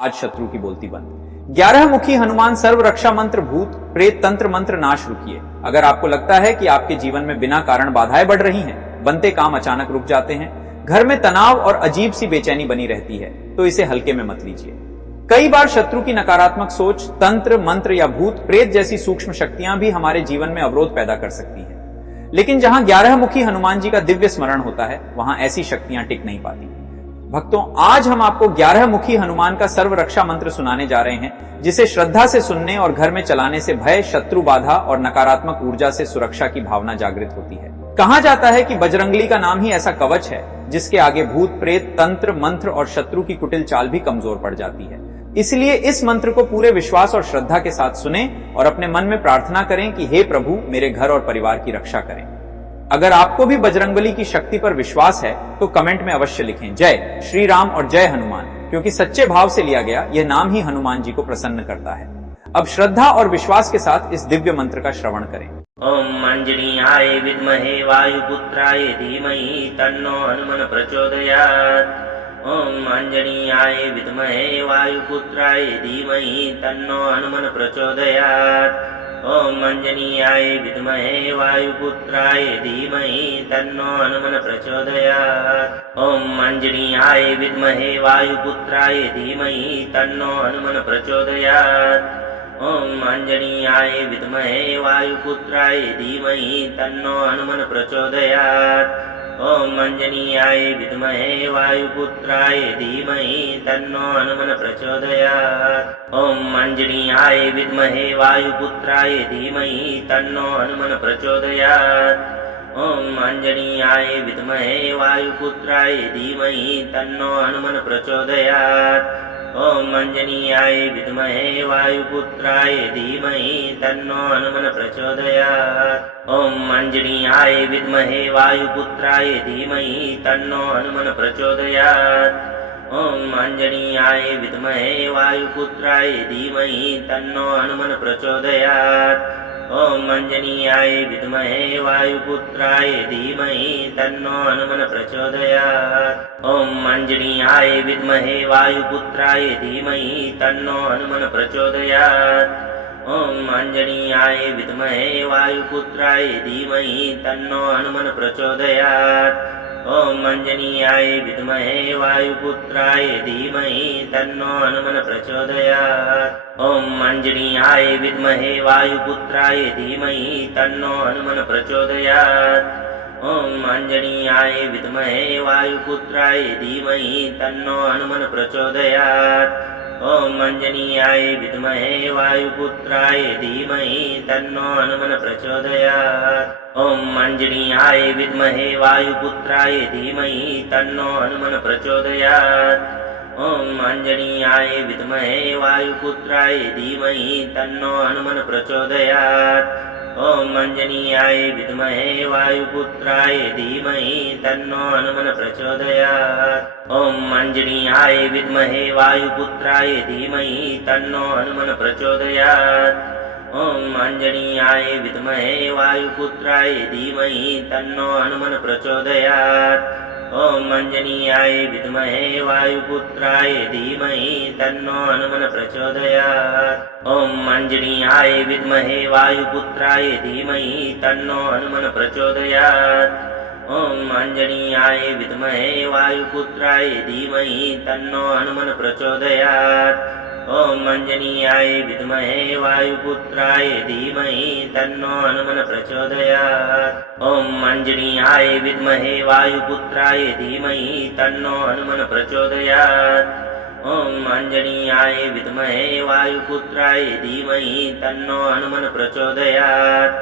आज शत्रु की बोलती बंद। 11 मुखी हनुमान सर्व रक्षा मंत्र भूत प्रेत तंत्र मंत्र नाश रुकिए। अगर आपको लगता है कि आपके जीवन में बिना कारण बाधाएं बढ़ रही हैं, बनते काम अचानक रुक जाते हैं, घर में तनाव और अजीब सी बेचैनी बनी रहती है, तो इसे हल्के में मत लीजिए। कई बार शत्रु की नकारात्मक सोच, तंत्र मंत्र या भूत प्रेत जैसी सूक्ष्म शक्तियां भी हमारे जीवन में अवरोध पैदा कर सकती हैं। लेकिन जहां 11 मुखी हनुमान जी का दिव्य स्मरण होता है, वहां ऐसी शक्तियां टिक नहीं पाती। भक्तों, आज हम आपको 11 मुखी हनुमान का सर्व रक्षा मंत्र सुनाने जा रहे हैं, जिसे श्रद्धा से सुनने और घर में चलाने से भय, शत्रु बाधा और नकारात्मक ऊर्जा से सुरक्षा की भावना जागृत होती है। कहा जाता है कि बजरंगली का नाम ही ऐसा कवच है जिसके आगे भूत प्रेत तंत्र मंत्र और शत्रु की कुटिल चाल भी कमजोर पड़ जाती है। इसलिए इस मंत्र को पूरे विश्वास और श्रद्धा के साथ सुने और अपने मन में प्रार्थना करें कि हे प्रभु, मेरे घर और परिवार की रक्षा करें। अगर आपको भी बजरंगबली की शक्ति पर विश्वास है तो कमेंट में अवश्य लिखें जय श्री राम और जय हनुमान, क्योंकि सच्चे भाव से लिया गया यह नाम ही हनुमान जी को प्रसन्न करता है। अब श्रद्धा और विश्वास के साथ इस दिव्य मंत्र का श्रवण करें। ओम आंजनेयाय विद्महे वायुपुत्राय धीमहि तन्नो हनुमान प्रचोदयात्। ओम आंजनेयाय विद्महे वायुपुत्राय धीमहि तन्नो हनुमान प्रचोदयात्। ओम आंजनेयाय विद्महे वायुपुत्राय धीमहि तन्नो हनुमान प्रचोदयात्। ओम आंजनेयाय विद्महे वायुपुत्राय धीमहि तन्नो हनुमान प्रचोदयात्। ओम आंजनेयाय विद्महे वायुपुत्राय धीमहि तन्नो हनुमान प्रचोदयात्। ओम आंजनेयाय विद्महे वायुपुत्राय धीमहि तन्नो हनुमान प्रचोदयात्। ओम आंजनेयाय विद्महे वायुपुत्राय धीमहि तन्नो हनुमान प्रचोदयात्। ओम आंजनेयाय विद्महे वायुपुत्राय धीमहि तन्नो हनुमान प्रचोदयात्। ओम आंजनेयाय विद्महे वायुपुत्राय धीमहि तन्नो हनुमान प्रचोदयात्। ओम आंजनेयाय विद्महे वायुपुत्राय धीमहि तन्नो हनुमान प्रचोदयात्। ओम आंजनेयाय विद्महे वायुपुत्राय धीमहि तन्नो हनुमान प्रचोदयात्। ओम आंजनेयाय विद्महे वायुपुत्राय धीमहि तन्नो हनुमान प्रचोदयात्। ओम आंजनेयाय विद्महे वायुपुत्राय धीमहि तन्नो हनुमान प्रचोदयात्। ओम आंजनेयाय विद्महे वायुपुत्राय धीमहि तन्नो हनुमान प्रचोदयात्। ओम आंजनेयाय विद्महे वायुपुत्राय धीमहि तन्नो हनुमान प्रचोदयात्। ओम आंजनेयाय विद्महे वायुपुत्राय धीमहि तन्नो हनुमान प्रचोदयात्। ओम आंजनेयाय विद्महे वायुपुत्राय धीमहि तन्नो हनुमान प्रचोदयात्। ओम आंजनेयाय विद्महे वायुपुत्राय धीमहि तन्नो हनुमान प्रचोदयात्। ओम आंजनेयाय विद्महे वायुपुत्राय धीमहि तन्नो हनुमान प्रचोदयात्। ओम आंजनेयाय विद्महे वायुपुत्राय धीमहि तन्नो हनुमान प्रचोदयात्। ओम आंजनेयाय विद्महे वायुपुत्राय धीमहि तन्नो हनुमान प्रचोदयात्। ओम आंजनेयाय विद्महे वायुपुत्राय धीमहि तन्नो हनुमान प्रचोदयात्। ओम आंजनेयाय विद्महे वायुपुत्राय धीमहि तन्नो हनुमान प्रचोदयात्। ओम आंजनेयाय विद्महे वायुपुत्राय धीमहि तन्नो हनुमान प्रचोदयात्। ओम आंजनेयाय विद्महे वायुपुत्राय धीमहि तन्नो हनुमान प्रचोदयात्। ओम आंजनेयाय विद्महे वायुपुत्राय धीमहि तन्नो हनुमान प्रचोदयात्। ओम आंजनेयाय विद्महे वायुपुत्राय धीमहि तन्नो हनुमान प्रचोदयात्। ओम आंजनेयाय विद्महे वायुपुत्राय धीमहि तन्नो हनुमान प्रचोदयात्। ओम आंजनेयाय विद्महे वायुपुत्राय धीमहि तन्नो हनुमान प्रचोदयात्।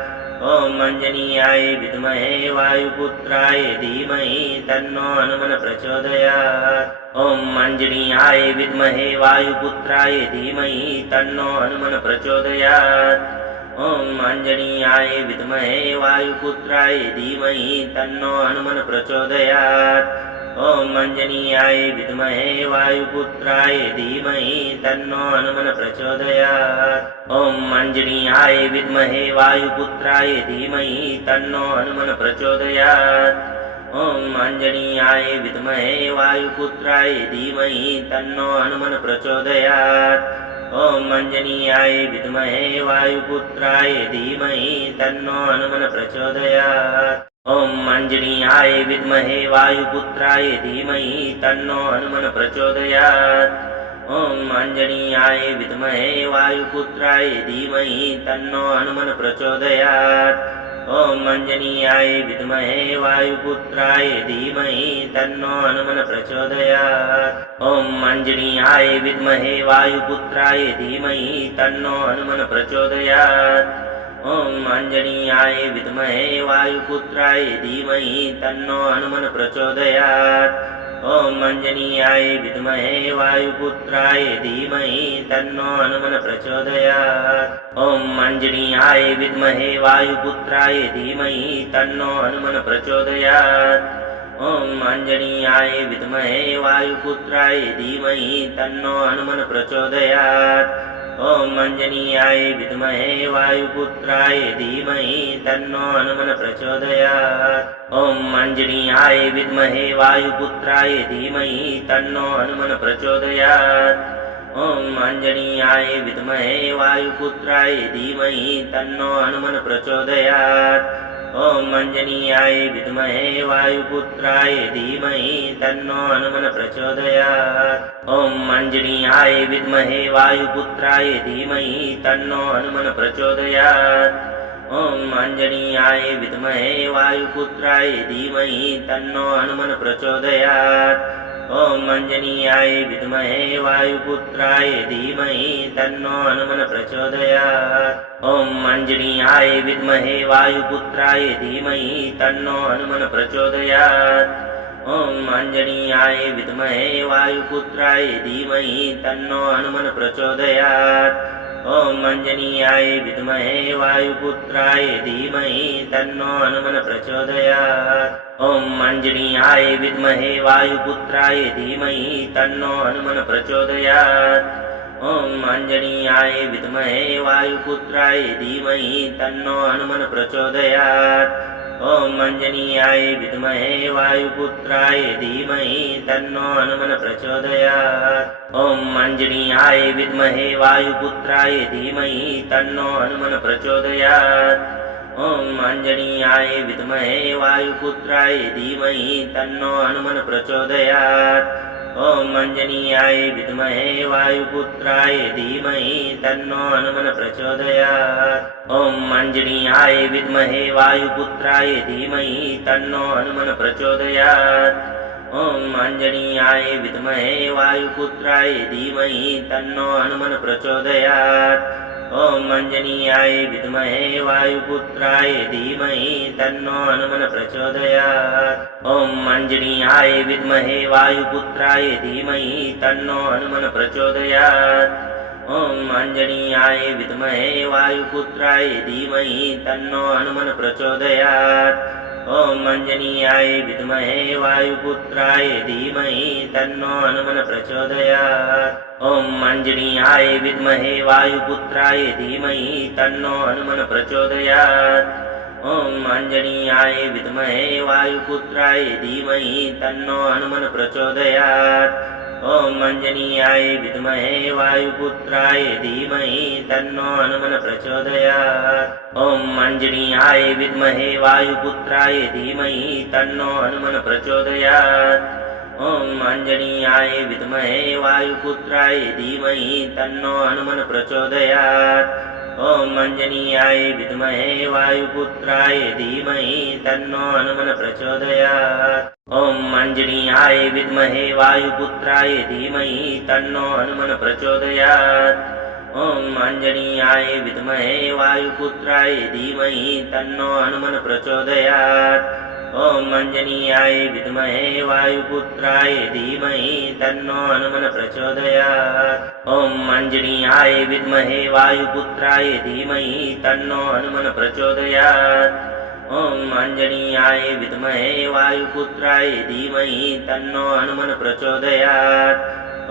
ओम आंजनेयाय विद्महे वायुपुत्राय धीमहि तन्नो हनुमान प्रचोदयात्। ओम आंजनेयाय विद्महे वायुपुत्राय धीमहि तन्नो हनुमान प्रचोदयात्। ओम आंजनेयाय विद्महे वायुपुत्राय धीमहि तन्नो हनुमान प्रचोदयात्। ओम आंजनेयाय विद्महे वायुपुत्राय धीमहि तन्नो हनुमान प्रचोदयात्। ओम आंजनेयाय विद्महे वायुपुत्राय धीमहि तन्नो हनुमान प्रचोदयात्। ॐ आञ्जनेयाय विद्महे वायुपुत्राय धीमहि तन्नो हनुमन् प्रचोदयात् ॐ आञ्जनेयाय विद्महे वायुपुत्राय धीमहि तन्नो हनुमन् प्रचोदयात् ॐ आञ्जनेयाय विद्महे वायुपुत्राय धीमहि तन्नो हनुमन् प्रचोदयात् ॐ आञ्जनेयाय विद्महे वायुपुत्राय धीमहि तन्नो हनुमन् प्रचोदयात् ॐ आञ्जनेयाय विद्महे वायुपुत्राय धीमहि तन्नो हनुमन् प्रचोदयात् ॐ आञ्जनेयाय विद्महे वायुपुत्राय धीमहि तन्नो हनुमन् प्रचोदयात् ॐ आञ्जनेयाय विद्महे वायुपुत्राय धीमहि तन्नो हनुमन् प्रचोदयात् ॐ आञ्जनेयाय विद्महे वायुपुत्राय धीमहि तन्नो हनुमन् प्रचोदयात् ॐ आञ्जनेयाय विद्महे वायुपुत्राय धीमहि तन्नो हनुमन् प्रचोदयात् ॐ आञ्जनेयाय विद्महे वायुपुत्राय धीमहि तन्नो हनुमन् प्रचोदयात् ॐ आञ्जनेयाय विद्महे वायुपुत्राय धीमहि तन्नो हनुमन् प्रचोदयात् ॐ आञ्जनेयाय विद्महे वायुपुत्राय धीमहि तन्नो हनुमन् प्रचोदयात् ॐ आञ्जनेयाय विद्महे वायुपुत्राय धीमहि तन्नो हनुमन् प्रचोदयात् ॐ आञ्जनेयाय विद्महे वायुपुत्राय धीमहि तन्नो हनुमन् प्रचोदयात् ॐ आञ्जनेयाय विद्महे वायुपुत्राय धीमहि तन्नो हनुमन् प्रचोदयात् ॐ आञ्जनेयाय विद्महे वायुपुत्राय धीमहि तन्नो हनुमन् प्रचोदयात् ॐ आञ्जनेयाय विद्महे वायुपुत्राय धीमहि तन्नो हनुमन् प्रचोदयात् ॐ आञ्जनेयाय विद्महे वायुपुत्राय धीमहि तन्नो हनुमन् प्रचोदयात् ॐ आञ्जनेयाय विद्महे वायुपुत्राय धीमहि तन्नो हनुमन् प्रचोदयात् ॐ आञ्जनेयाय विद्महे वायुपुत्राय धीमहि तन्नो हनुमन् प्रचोदयात् ॐ आञ्जनेयाय विद्महे वायुपुत्राय धीमहि तन्नो हनुमन् प्रचोदयात् ॐ आञ्जनेयाय विद्महे वायुपुत्राय धीमहि तन्नो हनुमन् प्रचोदयात् ॐ आञ्जनेयाय विद्महे वायुपुत्राय धीमहि तन्नो हनुमन् प्रचोदयात् ॐ आञ्जनेयाय विद्महे वायुपुत्राय धीमहि तन्नो हनुमन् प्रचोदयात् ॐ आञ्जनेयाय विद्महे वायुपुत्राय धीमहि तन्नो हनुमन् प्रचोदयात् ॐ आञ्जनेयाय विद्महे वायुपुत्राय धीमहि तन्नो हनुमन् प्रचोदयात् ॐ आञ्जनेयाय विद्महे वायुपुत्राय धीमहि तन्नो हनुमन् प्रचोदयात् ॐ आञ्जनेयाय विद्महे वायुपुत्राय धीमहि तन्नो हनुमन् प्रचोदयात् ॐ आञ्जनेयाय विद्महे वायुपुत्राय धीमहि तन्नो हनुमन् प्रचोदयात् ॐ आञ्जनेयाय विद्महे वायुपुत्राय धीमहि तन्नो हनुमन् प्रचोदयात् ॐ आञ्जनेयाय विद्महे वायुपुत्राय धीमहि तन्नो हनुमन् प्रचोदयात् ॐ आञ्जनेयाय विद्महे वायुपुत्राय धीमहि तन्नो हनुमन् प्रचोदयात् ॐ आञ्जनेयाय विद्महे वायुपुत्राय धीमहि तन्नो हनुमन् प्रचोदयात् ॐ आञ्जनेयाय विद्महे वायुपुत्राय धीमहि तन्नो हनुमन् प्रचोदयात् ॐ आञ्जनेयाय विद्महे वायुपुत्राय धीमहि तन्नो हनुमन् प्रचोदयात् ॐ आञ्जनेयाय विद्महे वायुपुत्राय धीमहि तन्नो हनुमन् प्रचोदयात् ॐ आञ्जनेयाय विद्महे वायुपुत्राय धीमहि तन्नो हनुमन् प्रचोदयात् ॐ आञ्जनेयाय विद्महे वायुपुत्राय धीमहि तन्नो हनुमन् प्रचोदयात् ॐ आञ्जनेयाय विद्महे वायुपुत्राय धीमहि तन्नो हनुमन् प्रचोदयात् ॐ आञ्जनेयाय विद्महे वायुपुत्राय धीमहि तन्नो हनुमन् प्रचोदयात् ॐ आञ्जनेयाय विद्महे वायुपुत्राय धीमहि तन्नो हनुमन् प्रचोदयात् ॐ आञ्जनेयाय विद्महे वायुपुत्राय धीमहि तन्नो हनुमन् प्रचोदयात् ॐ आञ्जनेयाय विद्महे वायुपुत्राय धीमहि तन्नो हनुमन् प्रचोदयात्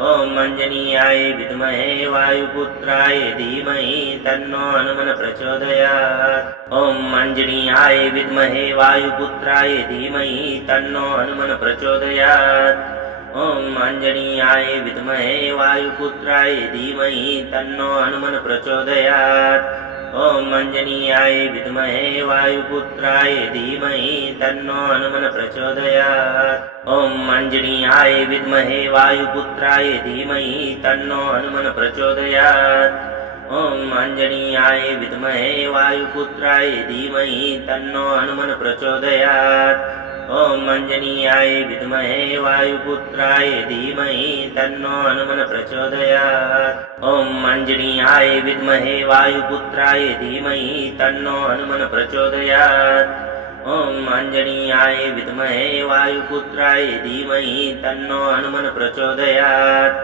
ॐ अञ्जनीयाय विद्महे वायुपुत्राय धीमहि तन्नो हनुमन् प्रचोदयात्। ॐ अञ्जनीयाय विद्महे वायुपुत्राय धीमहि तन्नो हनुमन् प्रचोदयात्। ॐ अञ्जनीयाय विद्महे वायुपुत्राय धीमहि तन्नो हनुमन् प्रचोदयात्। ॐ अञ्जनीयाय विद्महे वायुपुत्राय धीमहि तन्नो हनुमन् प्रचोदयात्। ॐ अञ्जनीयाय विद्महे वायुपुत्राय धीमहि तन्नो हनुमन् प्रचोदयात्। ॐ अञ्जनीयाय विद्महे वायुपुत्राय धीमहि तन्नो हनुमन् प्रचोदयात्। ॐ अञ्जनीयाय विद्महे वायुपुत्राय धीमहि तन्नो हनुमन् प्रचोदयात्। ॐ अञ्जनीयाय विद्महे वायुपुत्राय धीमहि तन्नो हनुमन् प्रचोदयात्। ॐ अञ्जनीयाय विद्महे वायुपुत्राय धीमहि तन्नो हनुमन् प्रचोदयात्।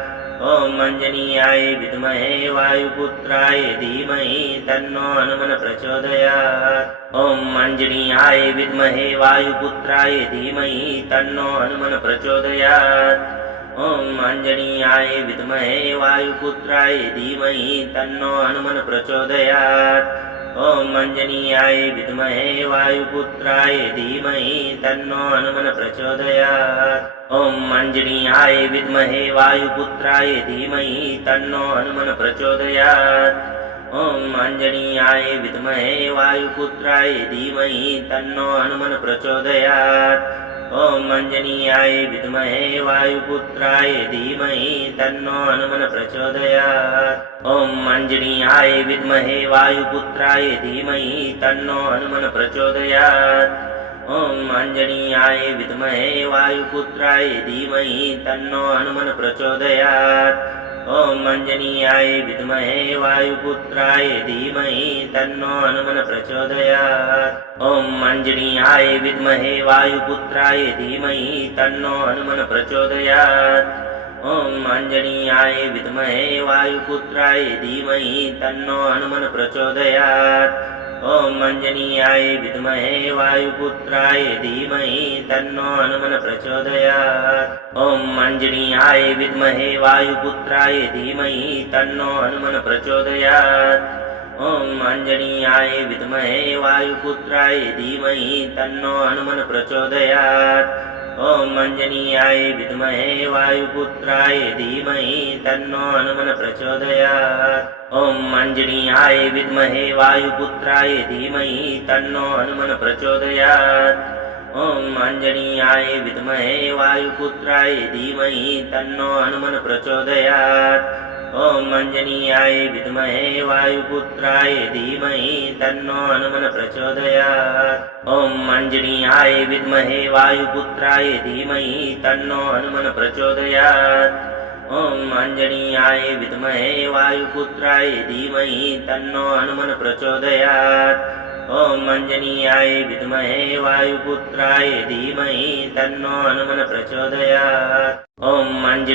ॐ अञ्जनीयाय विद्महे वायुपुत्राय धीमहि तन्नो हनुमन् प्रचोदयात्। ॐ अञ्जनीयाय विद्महे वायुपुत्राय धीमहि तन्नो हनुमन् प्रचोदयात्। ॐ अञ्जनीयाय विद्महे वायुपुत्राय धीमहि तन्नो हनुमन् प्रचोदयात्। ॐ अञ्जनीयाय विद्महे वायुपुत्राय धीमहि तन्नो हनुमन् प्रचोदयात्। ॐ अञ्जनीयाय विद्महे वायुपुत्राय धीमहि तन्नो हनुमन् प्रचोदयात्। ॐ अञ्जनीयाय विद्महे वायुपुत्राय धीमहि तन्नो हनुमन् प्रचोदयात्। ॐ अञ्जनीयाय विद्महे वायुपुत्राय धीमहि तन्नो हनुमन् प्रचोदयात्। ॐ अञ्जनीयाय विद्महे वायुपुत्राय धीमहि तन्नो हनुमन् प्रचोदयात्। ॐ अञ्जनीयाय विद्महे वायुपुत्राय धीमहि तन्नो हनुमन् प्रचोदयात्। ॐ अञ्जनीयाय विद्महे वायुपुत्राय धीमहि तन्नो हनुमन् प्रचोदयात्। ॐ अञ्जनीयाय विद्महे वायुपुत्राय धीमहि तन्नो हनुमन् प्रचोदयात्। ॐ अञ्जनीयाय विद्महे वायुपुत्राय धीमहि तन्नो हनुमन् प्रचोदयात्। ॐ अञ्जनीयाय विद्महे वायुपुत्राय धीमहि तन्नो हनुमन् प्रचोदयात्। ॐ अञ्जनीयाय विद्महे वायुपुत्राय धीमहि तन्नो हनुमन् प्रचोदयात्। ॐ अञ्जनीयाय विद्महे वायुपुत्राय धीमहि तन्नो हनुमन् प्रचोदयात्। ॐ अञ्जनीयाय विद्महे वायुपुत्राय धीमहि तन्नो हनुमन् प्रचोदयात्। ॐ अञ्जनीयाय विद्महे वायुपुत्राय धीमहि तन्नो हनुमन् प्रचोदयात्। ॐ अञ्जनीयाय विद्महे वायुपुत्राय धीमहि तन्नो हनुमन् प्रचोदयात्। ॐ अञ्जनीयाय विद्महे वायुपुत्राय धीमहि तन्नो हनुमन् प्रचोदयात्। ॐ अञ्जनीयाय विद्महे वायुपुत्राय धीमहि तन्नो हनुमन् प्रचोदयात्। ॐ अञ्जनीयाय विद्महे वायुपुत्राय धीमहि तन्नो हनुमन् प्रचोदयात्। ॐ अञ्जनीयाय विद्महे वायुपुत्राय धीमहि तन्नो हनुमन् प्रचोदयात्। ॐ अञ्जनीयाय विद्महे वायुपुत्राय धीमहि तन्नो हनुमन् प्रचोदयात्। ॐ अञ्जनीयाय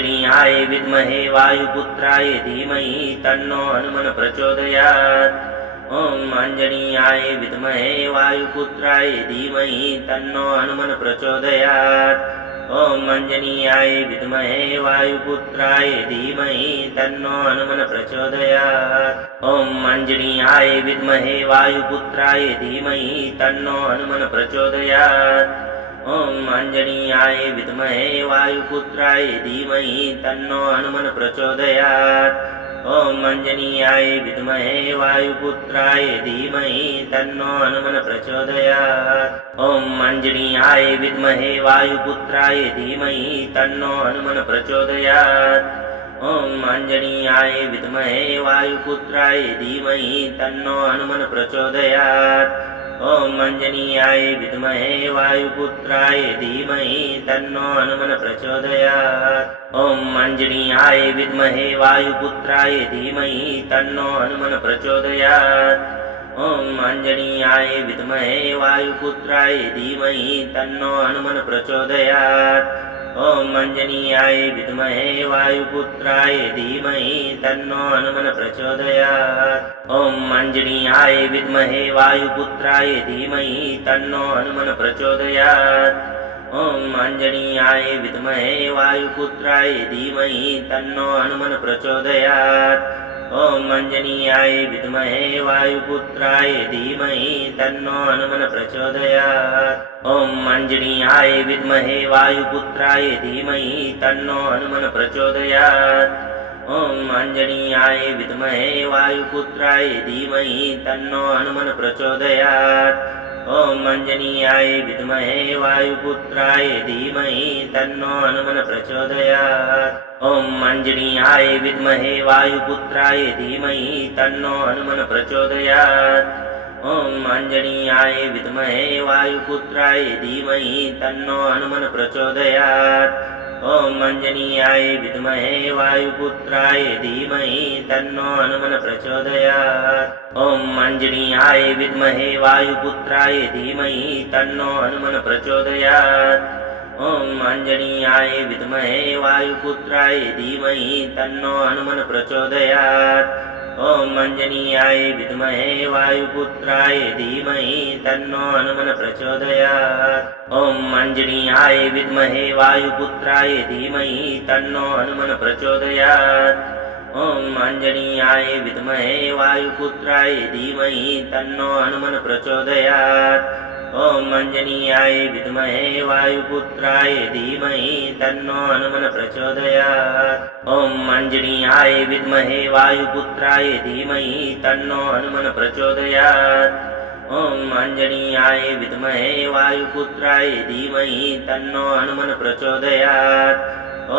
विद्महे वायुपुत्राय धीमहि तन्नो हनुमन् प्रचोदयात्। ॐ अञ्जनीयाय विद्महे वायुपुत्राय धीमहि तन्नो हनुमन् प्रचोदयात्। ॐ अञ्जनीयाय विद्महे वायुपुत्राय धीमहि तन्नो हनुमन् प्रचोदयात्। ॐ अञ्जनीयाय विद्महे वायुपुत्राय धीमहि तन्नो हनुमन् प्रचोदयात्। ॐ अञ्जनीयाय विद्महे वायुपुत्राय धीमहि तन्नो हनुमन् प्रचोदयात्। ॐ अञ्जनीयाय विद्महे वायुपुत्राय धीमहि तन्नो हनुमन् प्रचोदयात्। ॐ अञ्जनीयाय विद्महे वायुपुत्राय धीमहि तन्नो हनुमन् प्रचोदयात्। ॐ अञ्जनीयाय विद्महे वायुपुत्राय धीमहि तन्नो हनुमन् प्रचोदयात्। ॐ अञ्जनीयाय विद्महे वायुपुत्राय धीमहि तन्नो हनुमन् प्रचोदयात्। ॐ अञ्जनीयाय विद्महे वायुपुत्राय धीमहि तन्नो हनुमन् प्रचोदयात्। ॐ अञ्जनीयाय विद्महे वायुपुत्राय धीमहि तन्नो हनुमन् प्रचोदयात्। ॐ अञ्जनीयाय विद्महे वायुपुत्राय धीमहि तन्नो हनुमन् प्रचोदयात्। ॐ आञ्जनेयाय विद्महे वायुपुत्राय धीमहि तन्नो हनुमन् प्रचोदयात्। ॐ आञ्जनेयाय विद्महे वायुपुत्राय धीमहि तन्नो हनुमन् प्रचोदयात्। ॐ आञ्जनेयाय विद्महे वायुपुत्राय धीमहि तन्नो हनुमन् प्रचोदयात्। ॐ आञ्जनेयाय विद्महे वायुपुत्राय धीमहि तन्नो हनुमन् प्रचोदयात्। ॐ आञ्जनेयाय विद्महे वायुपुत्राय धीमहि तन्नो हनुमन् प्रचोदयात्। ॐ आञ्जनेयाय विद्महे वायुपुत्राय धीमहि तन्नो हनुमन् प्रचोदयात्। ॐ आञ्जनेयाय विद्महे वायुपुत्राय धीमहि तन्नो हनुमन् प्रचोदयात्। ॐ आञ्जनेयाय विद्महे वायुपुत्राय धीमहि तन्नो हनुमन् प्रचोदयात्। ॐ आञ्जनेयाय विद्महे वायुपुत्राय धीमहि तन्नो हनुमन् प्रचोदयात्। ॐ आञ्जनेयाय विद्महे वायुपुत्राय धीमहि तन्नो हनुमन् प्रचोदयात्। ॐ आञ्जनेयाय विद्महे वायुपुत्राय धीमहि तन्नो हनुमन् प्रचोदयात्। ॐ आञ्जनेयाय विद्महे वायुपुत्राय धीमहि तन्नो हनुमन् प्रचोदयात्। ॐ आञ्जनेयाय विद्महे वायुपुत्राय धीमहि तन्नो हनुमन् प्रचोदयात्। ॐ आञ्जनेयाय विद्महे वायुपुत्राय धीमहि तन्नो हनुमन् प्रचोदयात्। ॐ आञ्जनेयाय विद्महे वायुपुत्राय धीमहि तन्नो हनुमन् प्रचोदयात्। ॐ आञ्जनेयाय विद्महे वायुपुत्राय धीमहि तन्नो हनुमन् प्रचोदयात्।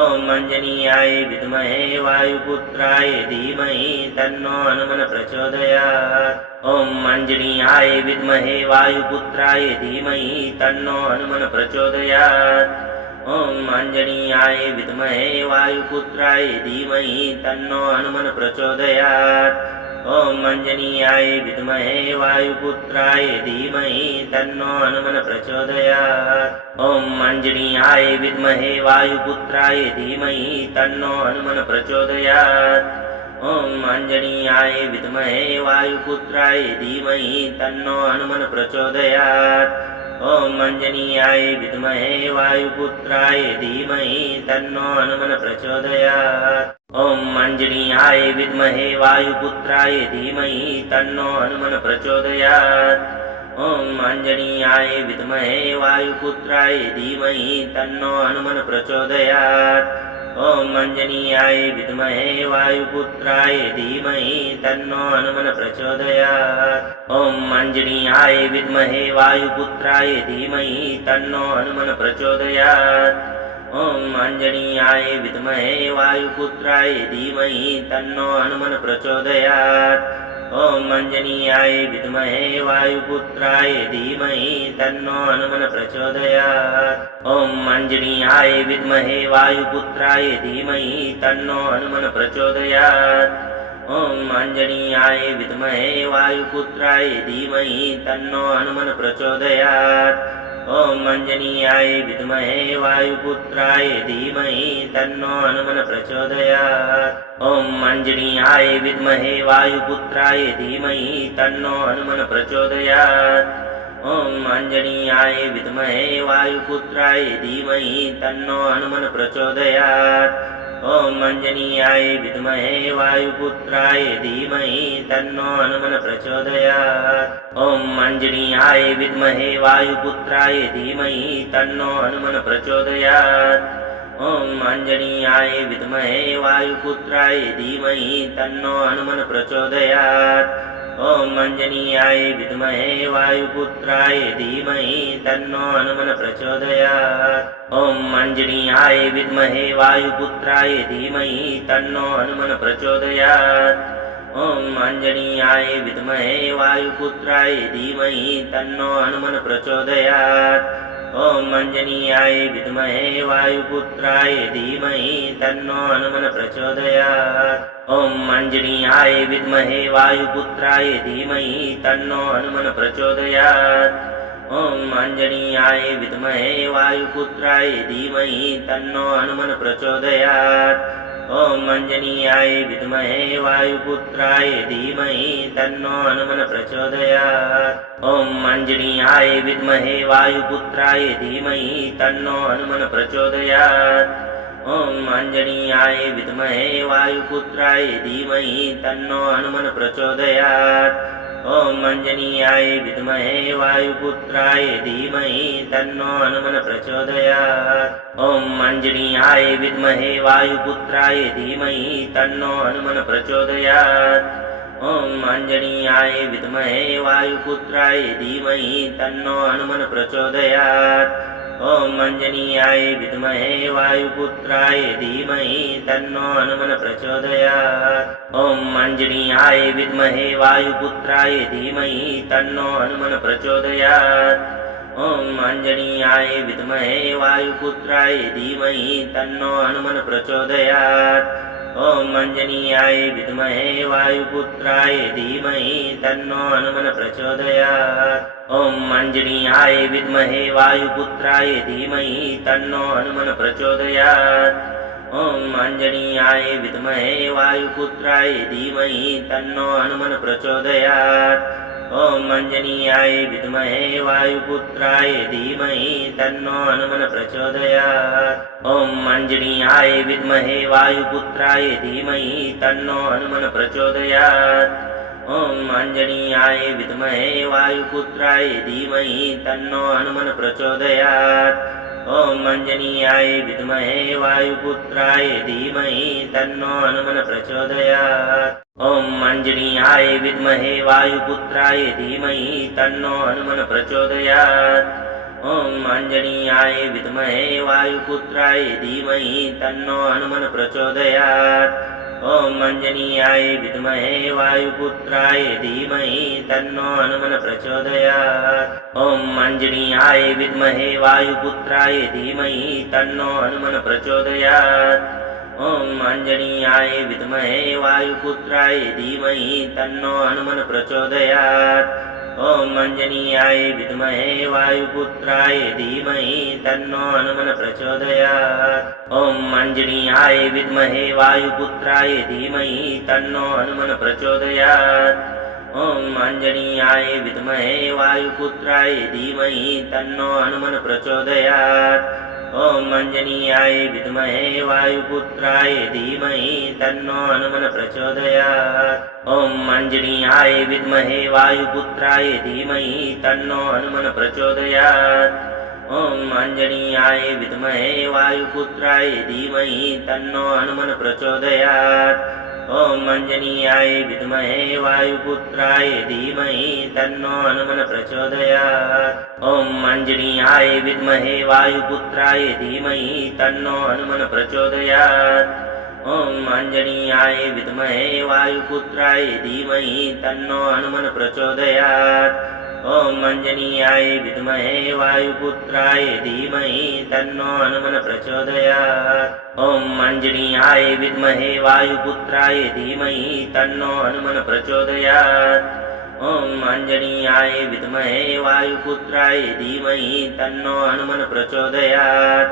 ॐ आञ्जनेयाय विद्महे वायुपुत्राय धीमहि तन्नो हनुमन् प्रचोदयात्। ॐ आञ्जनेयाय विद्महे वायुपुत्राय धीमहि तन्नो हनुमन् प्रचोदयात्। ॐ आञ्जनेयाय विद्महे वायुपुत्राय धीमहि तन्नो हनुमन् प्रचोदयात्। ॐ आञ्जनेयाय विद्महे वायुपुत्राय धीमहि तन्नो हनुमन् प्रचोदयात्। ॐ आञ्जनेयाय विद्महे वायुपुत्राय धीमहि तन्नो हनुमन् प्रचोदयात्। ॐ आञ्जनेयाय विद्महे वायुपुत्राय धीमहि तन्नो हनुमन् प्रचोदयात्। ॐ आञ्जनेयाय विद्महे वायुपुत्राय धीमहि तन्नो हनुमन् प्रचोदयात्। ॐ आञ्जनेयाय विद्महे वायुपुत्राय धीमहि तन्नो हनुमन् प्रचोदयात्। ॐ आञ्जनेयाय विद्महे वायुपुत्राय धीमहि तन्नो हनुमन् प्रचोदयात्। ॐ आञ्जनेयाय विद्महे वायुपुत्राय धीमहि तन्नो हनुमन् प्रचोदयात्। ॐ आञ्जनेयाय विद्महे वायुपुत्राय धीमहि तन्नो हनुमन् प्रचोदयात्। ॐ आञ्जनेयाय विद्महे वायुपुत्राय धीमहि तन्नो हनुमन् प्रचोदयात्। ॐ आञ्जनेयाय विद्महे वायुपुत्राय धीमहि तन्नो हनुमन् प्रचोदयात्। ॐ आञ्जनेयाय विद्महे वायुपुत्राय धीमहि तन्नो हनुमन् प्रचोदयात्। ॐ आञ्जनेयाय विद्महे वायुपुत्राय धीमहि तन्नो हनुमन् प्रचोदयात्। ॐ आञ्जनेयाय विद्महे वायुपुत्राय धीमहि तन्नो हनुमन् प्रचोदयात्। ॐ आञ्जनेयाय विद्महे वायुपुत्राय धीमहि तन्नो हनुमन् प्रचोदयात्। ॐ आञ्जनेयाय विद्महे वायुपुत्राय धीमहि तन्नो हनुमन् प्रचोदयात्। ॐ आञ्जनेयाय विद्महे वायुपुत्राय धीमहि तन्नो हनुमन् प्रचोदयात्। ॐ आञ्जनेयाय विद्महे वायुपुत्राय धीमहि तन्नो हनुमन् प्रचोदयात्। ॐ आञ्जनेयाय विद्महे वायुपुत्राय धीमहि तन्नो हनुमन् प्रचोदयात्। ॐ आञ्जनेयाय विद्महे वायुपुत्राय धीमहि तन्नो हनुमन् प्रचोदयात्। ॐ आञ्जनेयाय विद्महे वायुपुत्राय धीमहि तन्नो हनुमन् प्रचोदयात्। ॐ आञ्जनेयाय विद्महे वायुपुत्राय धीमहि तन्नो हनुमन् प्रचोदयात्। ॐ आञ्जनेयाय विद्महे वायुपुत्राय धीमहि तन्नो हनुमन् प्रचोदयात्। ॐ आञ्जनेयाय विद्महे वायुपुत्राय धीमहि तन्नो हनुमन् प्रचोदयात्। ॐ आञ्जनेयाय विद्महे वायुपुत्राय धीमहि तन्नो हनुमन् प्रचोदयात्। ॐ अञ्जनीयाय विद्महे वायुपुत्राय धीमहि तन्नो हनुमन् प्रचोदयात्। ॐ अञ्जनीयाय विद्महे वायुपुत्राय धीमहि तन्नो हनुमन् प्रचोदयात्। ॐ अञ्जनीयाय विद्महे वायुपुत्राय धीमहि तन्नो हनुमन् प्रचोदयात्। ॐ अञ्जनीयाय विद्महे वायुपुत्राय धीमहि तन्नो हनुमन् प्रचोदयात्। ॐ अञ्जनीयाय विद्महे वायुपुत्राय धीमहि तन्नो हनुमन् प्रचोदयात्। ॐ अञ्जनीयाय विद्महे वायुपुत्राय धीमहि तन्नो हनुमन् प्रचोदयात्। ॐ अञ्जनीयाय विद्महे वायुपुत्राय धीमहि तन्नो हनुमन् प्रचोदयात्। ॐ अञ्जनीयाय विद्महे वायुपुत्राय धीमहि तन्नो हनुमन् प्रचोदयात्। ॐ अञ्जनीयाय विद्महे वायुपुत्राय धीमहि तन्नो हनुमन् प्रचोदयात्। ॐ अञ्जनीयाय विद्महे वायुपुत्राय धीमहि तन्नो हनुमन् प्रचोदयात्। ॐ अञ्जनीयाय विद्महे वायुपुत्राय धीमहि तन्नो हनुमन् प्रचोदयात्। ॐ अञ्जनीयाय विद्महे वायुपुत्राय धीमहि तन्नो हनुमन् प्रचोदयात्। ॐ अञ्जनीयाय विद्महे वायुपुत्राय धीमहि तन्नो हनुमन् प्रचोदयात्। ॐ अञ्जनीयाय विद्महे वायुपुत्राय धीमहि तन्नो हनुमन् प्रचोदयात्। ॐ अञ्जनीयाय विद्महे वायुपुत्राय धीमहि तन्नो हनुमन् प्रचोदयात्। ॐ अञ्जनीयाय विद्महे वायुपुत्राय धीमहि तन्नो हनुमन् प्रचोदयात्। ॐ अञ्जनीयाय विद्महे वायुपुत्राय धीमहि तन्नो हनुमन् प्रचोदयात्। ॐ अञ्जनीयाय विद्महे वायुपुत्राय धीमहि तन्नो हनुमन् प्रचोदयात्। ॐ अञ्जनीयाय विद्महे वायुपुत्राय धीमहि तन्नो हनुमन् प्रचोदयात्। ॐ अञ्जनीयाय विद्महे वायुपुत्राय धीमहि तन्नो हनुमन् प्रचोदयात्। ॐ अञ्जनीयाय विद्महे वायुपुत्राय धीमहि तन्नो हनुमन् प्रचोदयात्। ॐ अञ्जनीयाय विद्महे वायुपुत्राय धीमहि तन्नो हनुमन् प्रचोदयात्। ॐ अञ्जनीयाय विद्महे वायुपुत्राय धीमहि तन्नो हनुमन् प्रचोदयात्। ॐ अञ्जनीयाय विद्महे वायुपुत्राय धीमहि तन्नो हनुमन् प्रचोदयात्। ॐ अञ्जनीयाय विद्महे वायुपुत्राय धीमहि तन्नो हनुमन् प्रचोदयात्। ॐ अञ्जनीयाय विद्महे वायुपुत्राय धीमहि तन्नो हनुमन् प्रचोदयात्। ॐ अञ्जनीयाय विद्महे वायुपुत्राय धीमहि तन्नो हनुमन् प्रचोदयात्। ॐ अञ्जनीयाय विद्महे वायुपुत्राय धीमहि तन्नो हनुमन् प्रचोदयात्। ॐ अञ्जनीयाय विद्महे वायुपुत्राय धीमहि तन्नो हनुमन् प्रचोदयात्। ॐ अञ्जनीयाय विद्महे वायुपुत्राय धीमहि तन्नो हनुमन् प्रचोदयात्। ॐ अञ्जनीयाय विद्महे वायुपुत्राय धीमहि तन्नो हनुमन् प्रचोदयात्। ॐ अञ्जनीयाय विद्महे वायुपुत्राय धीमहि तन्नो हनुमन् प्रचोदयात्। ॐ अञ्जनीयाय विद्महे वायुपुत्राय धीमहि तन्नो हनुमन् प्रचोदयात्।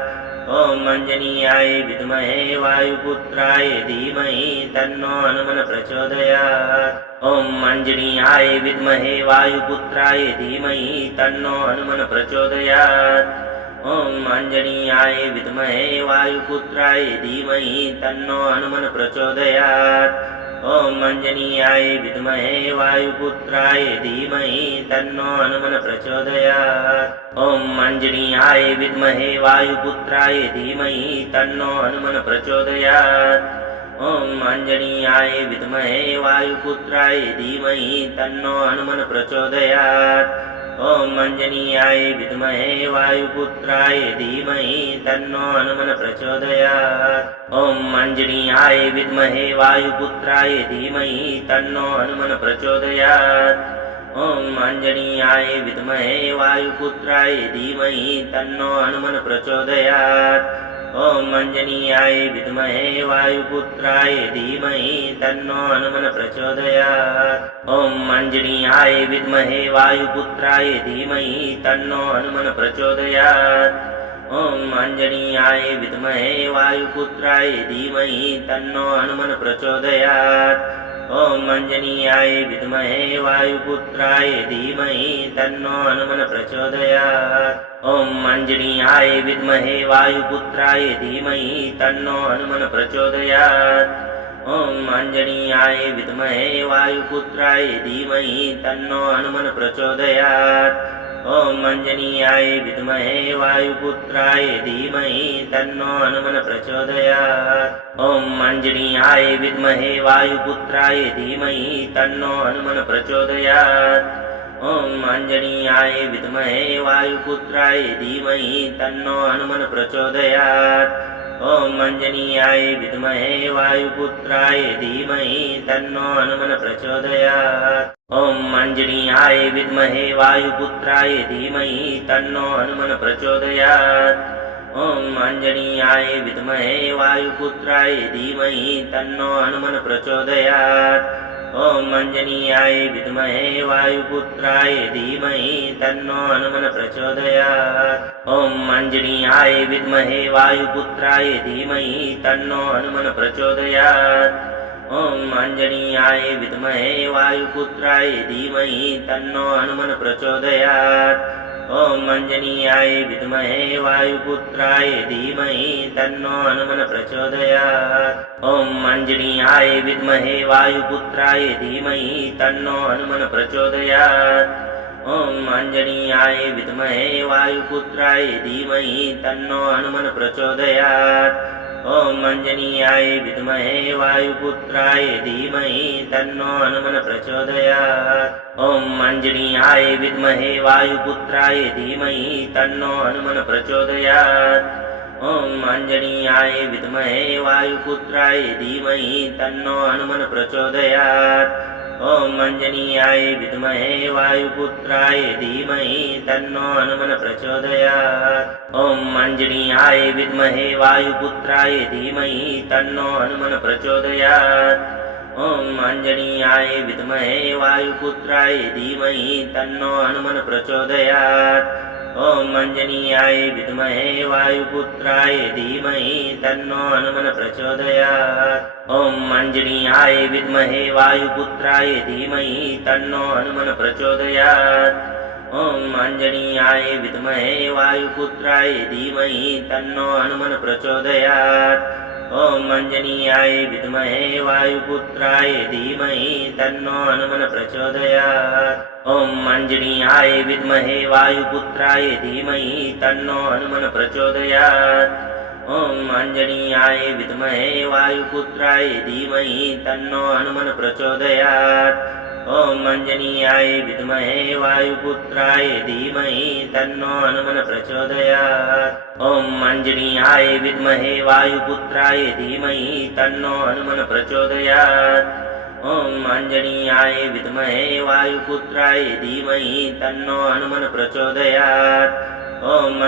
ॐ अञ्जनीयाय विद्महे वायुपुत्राय धीमहि तन्नो हनुमन् प्रचोदयात्। ॐ अञ्जनीयाय विद्महे वायुपुत्राय धीमहि तन्नो हनुमन् प्रचोदयात्। ॐ अञ्जनीयाय विद्महे वायुपुत्राय धीमहि तन्नो हनुमन् प्रचोदयात्। ॐ अञ्जनीयाय विद्महे वायुपुत्राय धीमहि तन्नो हनुमन् प्रचोदयात्। ॐ अञ्जनीयाय विद्महे वायुपुत्राय धीमहि तन्नो हनुमन् प्रचोदयात्। ॐ अञ्जनीयाय विद्महे वायुपुत्राय धीमहि तन्नो हनुमन् प्रचोदयात्। ॐ अञ्जनीयाय विद्महे वायुपुत्राय धीमहि तन्नो हनुमन् प्रचोदयात्। ॐ अञ्जनीयाय विद्महे वायुपुत्राय धीमहि तन्नो हनुमन् प्रचोदयात्। ॐ अञ्जनीयाय विद्महे वायुपुत्राय धीमहि तन्नो हनुमन् प्रचोदयात्। ॐ अञ्जनीयाय विद्महे वायुपुत्राय धीमहि तन्नो हनुमन् प्रचोदयात्। ॐ अञ्जनीयाय विद्महे वायुपुत्राय धीमहि तन्नो हनुमन् प्रचोदयात्। ॐ आञ्जनेयाय विद्महे वायुपुत्राय धीमहि तन्नो हनुमन् प्रचोदयात् ॐ आञ्जनेयाय विद्महे वायुपुत्राय धीमहि तन्नो हनुमन् प्रचोदयात् ॐ आञ्जनेयाय विद्महे वायुपुत्राय धीमहि तन्नो हनुमन् प्रचोदयात् ॐ आञ्जनेयाय विद्महे वायुपुत्राय धीमहि तन्नो हनुमन् प्रचोदयात् ॐ आञ्जनेयाय विद्महे वायुपुत्राय धीमहि तन्नो हनुमन् प्रचोदयात् ॐ आञ्जनेयाय विद्महे वायुपुत्राय धीमहि तन्नो हनुमन् प्रचोदयात् ॐ आञ्जनेयाय विद्महे वायुपुत्राय धीमहि तन्नो हनुमन् प्रचोदयात् ॐ आञ्जनेयाय विद्महे वायुपुत्राय धीमहि तन्नो हनुमन् प्रचोदयात् ॐ आञ्जनेयाय विद्महे वायुपुत्राय धीमहि तन्नो हनुमन् प्रचोदयात् ॐ आञ्जनेयाय विद्महे वायुपुत्राय धीमहि तन्नो हनुमन् प्रचोदयात् ॐ आञ्जनेयाय विद्महे वायुपुत्राय धीमहि तन्नो हनुमन् प्रचोदयात् ॐ आञ्जनेयाय विद्महे वायुपुत्राय धीमहि तन्नो हनुमन् प्रचोदयात् ॐ आञ्जनेयाय विद्महे वायुपुत्राय धीमहि तन्नो हनुमन् प्रचोदयात् ॐ आञ्जनेयाय विद्महे वायुपुत्राय धीमहि तन्नो हनुमन् प्रचोदयात् ॐ आञ्जनेयाय विद्महे वायुपुत्राय धीमहि तन्नो हनुमन् प्रचोदयात् ॐ आञ्जनेयाय विद्महे वायुपुत्राय धीमहि तन्नो हनुमन् प्रचोदयात् ॐ आञ्जनेयाय विद्महे वायुपुत्राय धीमहि तन्नो हनुमन् प्रचोदयात् ॐ आञ्जनेयाय विद्महे वायुपुत्राय धीमहि तन्नो हनुमन् प्रचोदयात् ॐ आञ्जनेयाय विद्महे वायुपुत्राय धीमहि तन्नो हनुमन् प्रचोदयात् ॐ आञ्जनेयाय विद्महे वायुपुत्राय धीमहि तन्नो हनुमन् प्रचोदयात् ॐ आञ्जनेयाय विद्महे वायुपुत्राय धीमहि तन्नो हनुमन् प्रचोदयात् ॐ आञ्जनेयाय विद्महे वायुपुत्राय धीमहि तन्नो हनुमन् प्रचोदयात् ॐ आञ्जनेयाय विद्महे वायुपुत्राय धीमहि तन्नो हनुमन् प्रचोदयात् ॐ आञ्जनेयाय विद्महे वायुपुत्राय धीमहि तन्नो हनुमन् प्रचोदयात् ॐ आञ्जनेयाय विद्महे वायुपुत्राय धीमहि तन्नो हनुमन् प्रचोदयात् ॐ आञ्जनेयाय विद्महे वायुपुत्राय धीमहि तन्नो हनुमन् प्रचोदयात् ॐ आञ्जनेयाय विद्महे वायुपुत्राय धीमहि तन्नो हनुमन् प्रचोदयात् ॐ आञ्जनेयाय विद्महे वायुपुत्राय धीमहि तन्नो हनुमन् प्रचोदयात् ॐ आञ्जनेयाय विद्महे वायुपुत्राय धीमहि तन्नो हनुमन् प्रचोदयात् ॐ आञ्जनेयाय विद्महे वायुपुत्राय धीमहि तन्नो हनुमन् प्रचोदयात् ॐ आञ्जनेयाय विद्महे वायुपुत्राय धीमहि तन्नो हनुमन् प्रचोदयात् ॐ आञ्जनेयाय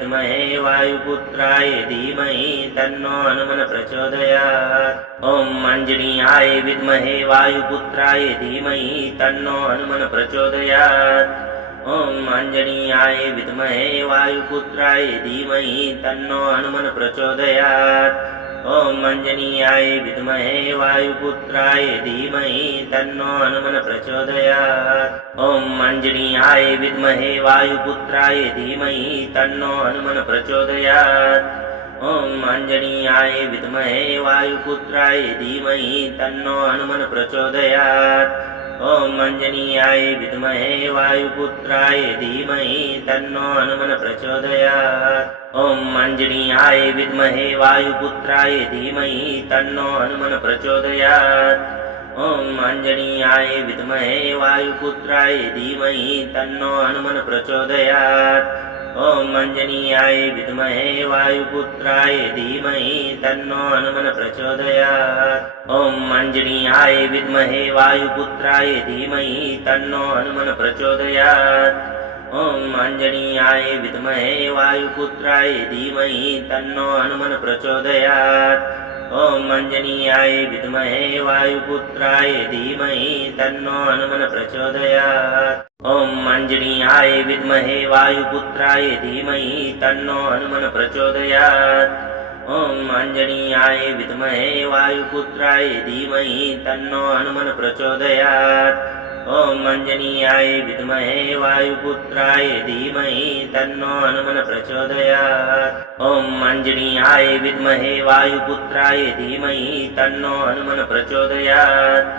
विद्महे वायुपुत्राय धीमहि तन्नो हनुमन् प्रचोदयात् ॐ आञ्जनेयाय विद्महे वायुपुत्राय धीमहि तन्नो हनुमन् प्रचोदयात् ॐ आञ्जनेयाय विद्महे वायुपुत्राय धीमहि तन्नो हनुमन् प्रचोदयात् ॐ आञ्जनेयाय विद्महे वायुपुत्राय धीमहि तन्नो हनुमन् प्रचोदयात् ॐ आञ्जनेयाय विद्महे वायुपुत्राय धीमहि तन्नो हनुमन् प्रचोदयात् ॐ आञ्जनेयाय विद्महे वायुपुत्राय धीमहि तन्नो हनुमन् प्रचोदयात् ॐ आञ्जनेयाय विद्महे वायुपुत्राय धीमहि तन्नो हनुमन् प्रचोदयात् ॐ आञ्जनेयाय विद्महे वायुपुत्राय धीमहि तन्नो हनुमन् प्रचोदयात् ॐ आञ्जनेयाय विद्महे वायुपुत्राय धीमहि तन्नो हनुमन् प्रचोदयात् ॐ आञ्जनेयाय विद्महे वायुपुत्राय धीमहि तन्नो हनुमन् प्रचोदयात् ॐ आञ्जनेयाय विद्महे वायुपुत्राय धीमहि तन्नो हनुमन् प्रचोदयात् ॐ आञ्जनेयाय विद्महे वायुपुत्राय धीमहि तन्नो हनुमन् प्रचोदयात् ॐ आञ्जनेयाय विद्महे वायुपुत्राय धीमहि तन्नो हनुमन् प्रचोदयात् ॐ आञ्जनेयाय विद्महे वायुपुत्राय धीमहि तन्नो हनुमन् प्रचोदयात् ॐ आञ्जनेयाय विद्महे वायुपुत्राय धीमहि तन्नो हनुमन् प्रचोदयात् ॐ आञ्जनेयाय विद्महे वायुपुत्राय धीमहि तन्नो हनुमन् प्रचोदयात् ॐ आञ्जनेयाय विद्महे वायुपुत्राय धीमहि तन्नो हनुमन् प्रचोदयात्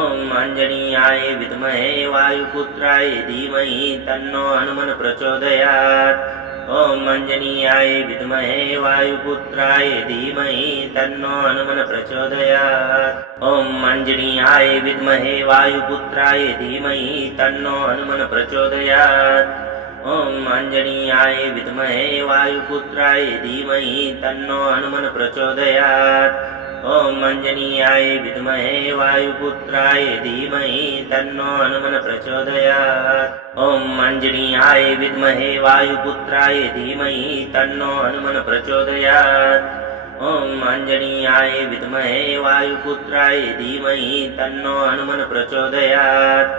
ॐ आञ्जनेयाय विद्महे वायुपुत्राय धीमहि तन्नो हनुमन् प्रचोदयात् ॐ आञ्जनेयाय विद्महे वायुपुत्राय धीमहि तन्नो हनुमन् प्रचोदयात् ॐ आञ्जनेयाय विद्महे वायुपुत्राय धीमहि तन्नो हनुमन् प्रचोदयात् ॐ आञ्जनेयाय विद्महे वायुपुत्राय धीमहि तन्नो हनुमन् प्रचोदयात् ॐ आञ्जनेयाय विद्महे वायुपुत्राय धीमहि तन्नो हनुमन् प्रचोदयात् ॐ आञ्जनेयाय विद्महे वायुपुत्राय धीमहि तन्नो हनुमन् प्रचोदयात् ॐ आञ्जनेयाय विद्महे वायुपुत्राय धीमहि तन्नो हनुमन् प्रचोदयात्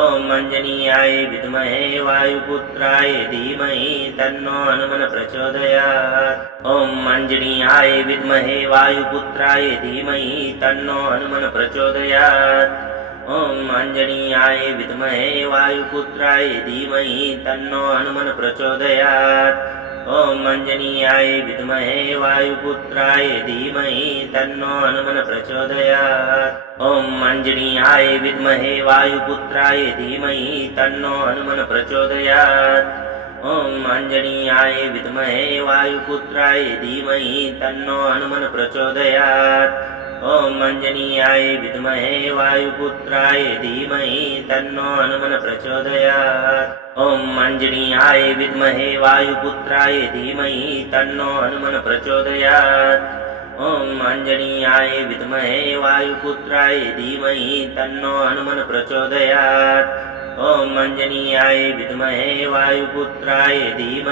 ॐ आञ्जनेयाय विद्महे वायुपुत्राय धीमहि तन्नो हनुमन् प्रचोदयात् ॐ आञ्जनेयाय विद्महे वायुपुत्राय धीमहि तन्नो हनुमन् प्रचोदयात् ॐ आञ्जनेयाय विद्महे वायुपुत्राय धीमहि तन्नो हनुमन् प्रचोदयात् ॐ आञ्जनेयाय विद्महे वायुपुत्राय धीमहि तन्नो हनुमन् प्रचोदयात् ॐ आञ्जनेयाय विद्महे वायुपुत्राय धीमहि तन्नो हनुमन् प्रचोदयात् ॐ आञ्जनेयाय विद्महे वायुपुत्राय धीमहि तन्नो हनुमन् प्रचोदयात् ॐ आञ्जनेयाय विद्महे वायुपुत्राय धीमहि तन्नो हनुमन् प्रचोदयात् ॐ आञ्जनेयाय विद्महे वायुपुत्राय धीमहि तन्नो हनुमन् प्रचोदयात् ॐ आञ्जनेयाय विद्महे वायुपुत्राय धीमहि तन्नो हनुमन् प्रचोदयात् ॐ आञ्जनेयाय विद्महे वायुपुत्राय धीमहि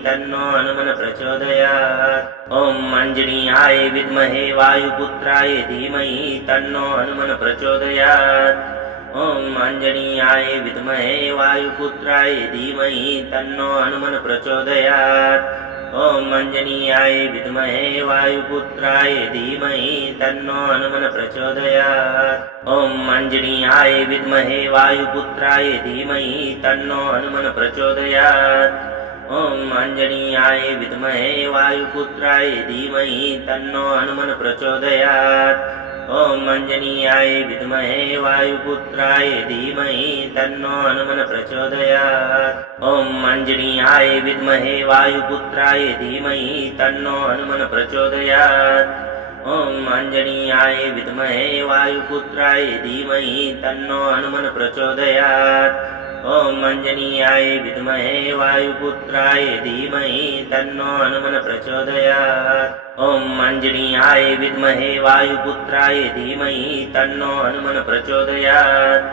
तन्नो हनुमन् प्रचोदयात् ॐ आञ्जनेयाय विद्महे वायुपुत्राय धीमहि तन्नो हनुमन् प्रचोदयात् ॐ आञ्जनेयाय विद्महे वायुपुत्राय धीमहि तन्नो हनुमन् प्रचोदयात् ॐ आञ्जनेयाय विद्महे वायुपुत्राय धीमहि तन्नो हनुमन् प्रचोदयात् ॐ आञ्जनेयाय विद्महे वायुपुत्राय धीमहि तन्नो हनुमन् प्रचोदयात् ॐ आञ्जनेयाय विद्महे वायुपुत्राय धीमहि तन्नो हनुमन् प्रचोदयात् ॐ आञ्जनेयाय विद्महे वायुपुत्राय धीमहि तन्नो हनुमन् प्रचोदयात् ॐ आञ्जनेयाय विद्महे वायुपुत्राय धीमहि तन्नो हनुमन् प्रचोदयात् ॐ आञ्जनेयाय विद्महे वायुपुत्राय धीमहि तन्नो हनुमन् प्रचोदयात् ॐ आञ्जनेयाय विद्महे वायुपुत्राय धीमहि तन्नो हनुमन् प्रचोदयात् ॐ आञ्जनेयाय विद्महे वायुपुत्राय धीमहि तन्नो हनुमन् प्रचोदयात्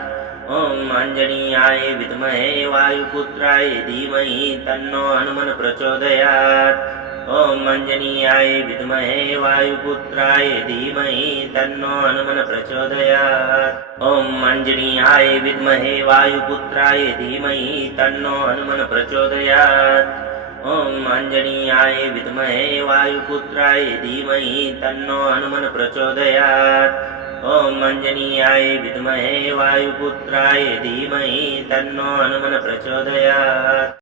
ॐ आञ्जनेयाय विद्महे वायुपुत्राय धीमहि तन्नो हनुमन् प्रचोदयात् ॐ आञ्जनेयाय विद्महे वायुपुत्राय धीमहि तन्नो हनुमन् प्रचोदयात् ॐ आञ्जनेयाय विद्महे वायुपुत्राय धीमहि तन्नो हनुमन् प्रचोदयात् ॐ आञ्जनेयाय विद्महे वायुपुत्राय धीमहि तन्नो हनुमन् प्रचोदयात् ॐ आञ्जनेयाय विद्महे वायुपुत्राय धीमहि तन्नो हनुमन् प्रचोदयात्।